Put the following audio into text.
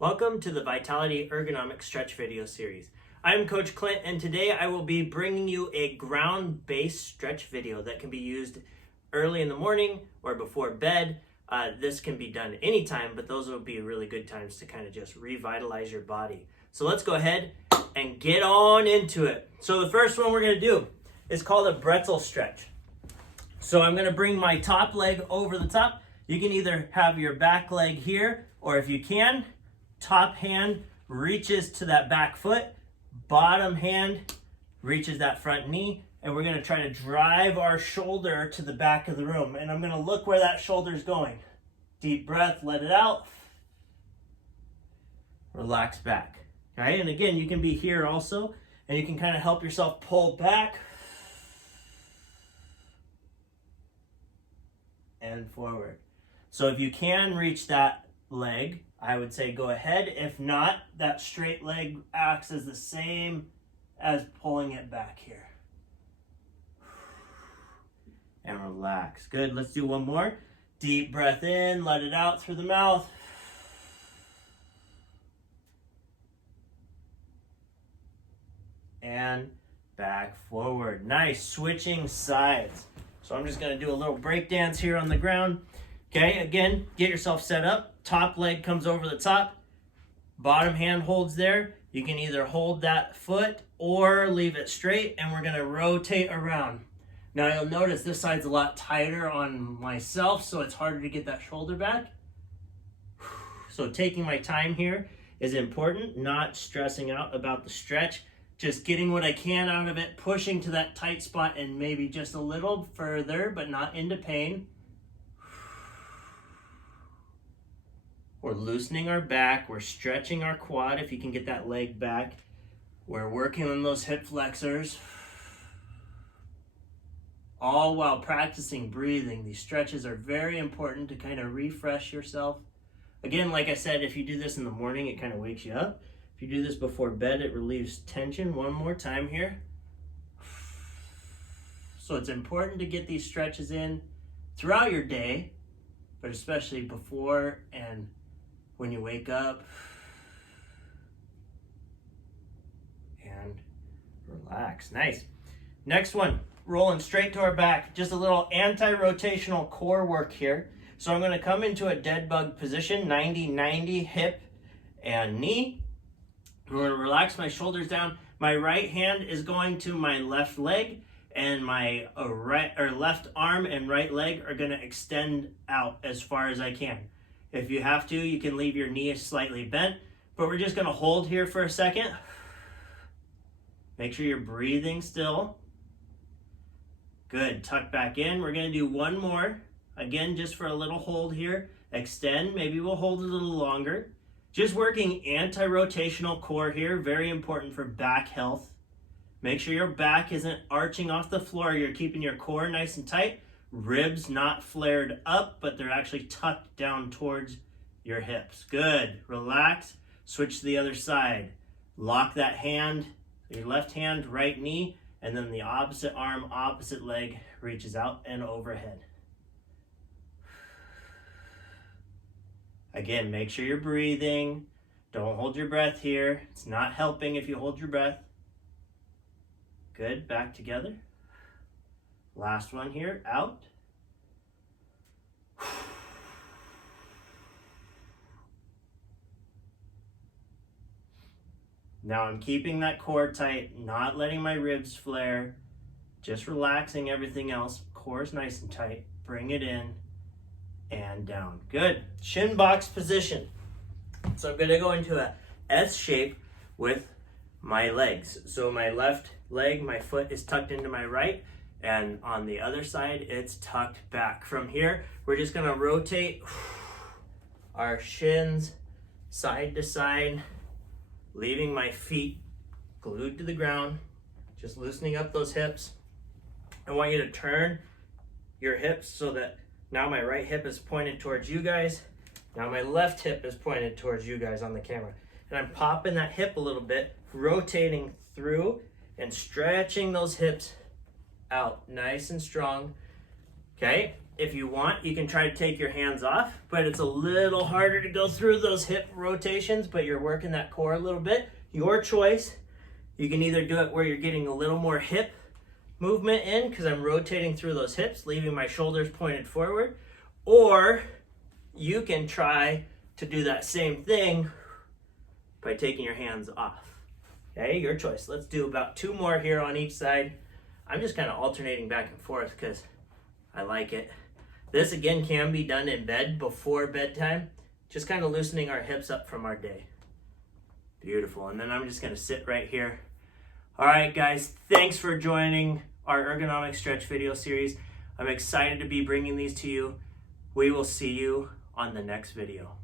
Welcome to the Vitality Ergonomic Stretch video series. I'm Coach Clint, and today I will be bringing you a ground-based stretch video that can be used early in the morning or before bed. This can be done anytime, but those will be really good times to kind of just revitalize your body. So let's go ahead and get on into it. So the first one we're going to do is called a Pretzel stretch. So I'm going to bring my top leg over the top. You can either have your back leg here, or if you can, top hand reaches to that back foot, bottom hand reaches that front knee, and we're going to try to drive our shoulder to the back of the room. And I'm going to look where that shoulder is going. Deep breath, let it out. Relax back. All right, and again, you can be here also, and you can kind of help yourself pull back and forward. So if you can reach that leg, I would say go ahead. If not, that straight leg acts as the same as pulling it back here. And relax. Good, let's do one more. Deep breath in, let it out through the mouth. And back forward. Nice, switching sides. So I'm just gonna do a little break dance here on the ground. Okay, again, get yourself set up. Top leg comes over the top. Bottom hand holds there. You can either hold that foot or leave it straight, and we're gonna rotate around. Now you'll notice this side's a lot tighter on myself, so it's harder to get that shoulder back. So taking my time here is important, not stressing out about the stretch, just getting what I can out of it, pushing to that tight spot and maybe just a little further, but not into pain. We're loosening our back, we're stretching our quad if you can get that leg back. We're working on those hip flexors. All while practicing breathing. These stretches are very important to kind of refresh yourself. Again, like I said, if you do this in the morning, it kind of wakes you up. If you do this before bed, it relieves tension. One more time here. So it's important to get these stretches in throughout your day, but especially before and when you wake up. And relax. Nice. Next one, rolling straight to our back. Just a little anti-rotational core work here. So I'm going to come into a dead bug position, 90-90 hip and knee. I'm going to relax my shoulders down. My right hand is going to my left leg, and my left arm and right leg are going to extend out as far as I can. If you have to, you can leave your knee slightly bent, but we're just going to hold here for a second. Make sure you're breathing still. Good, tuck back in. We're going to do one more. Again, just for a little hold here. Extend, maybe we'll hold a little longer. Just working anti-rotational core here, very important for back health. Make sure your back isn't arching off the floor. You're keeping your core nice and tight. Ribs not flared up, but they're actually tucked down towards your hips. Good, relax. Switch to the other side. Lock that hand, your left hand, right knee, and then the opposite arm, opposite leg reaches out and overhead. Again, make sure you're breathing. Don't hold your breath here. It's not helping if you hold your breath. Good, back together. Last one here, out. Now I'm keeping that core tight, not letting my ribs flare, just relaxing everything else. Core's nice and tight. Bring it in and down. Good. Shin box position. So I'm going to go into a S shape with my legs. So my left leg, my foot is tucked into my right, and on the other side, it's tucked back. From here, we're just going to rotate our shins side to side, leaving my feet glued to the ground, just loosening up those hips. I want you to turn your hips so that now my right hip is pointed towards you guys. Now my left hip is pointed towards you guys on the camera. And I'm popping that hip a little bit, rotating through and stretching those hips out nice and strong. Okay, if you want, you can try to take your hands off, but it's a little harder to go through those hip rotations, but you're working that core a little bit. Your choice. You can either do it where you're getting a little more hip movement in because I'm rotating through those hips, leaving my shoulders pointed forward, or you can try to do that same thing by taking your hands off. Okay, your choice. Let's do about 2 more here on each side. I'm just kind of alternating back and forth because I like it. This again can be done in bed before bedtime, just kind of loosening our hips up from our day. Beautiful. And then I'm just going to sit right here. All right, guys, thanks for joining our ergonomic stretch video series. I'm excited to be bringing these to you. We will see you on the next video.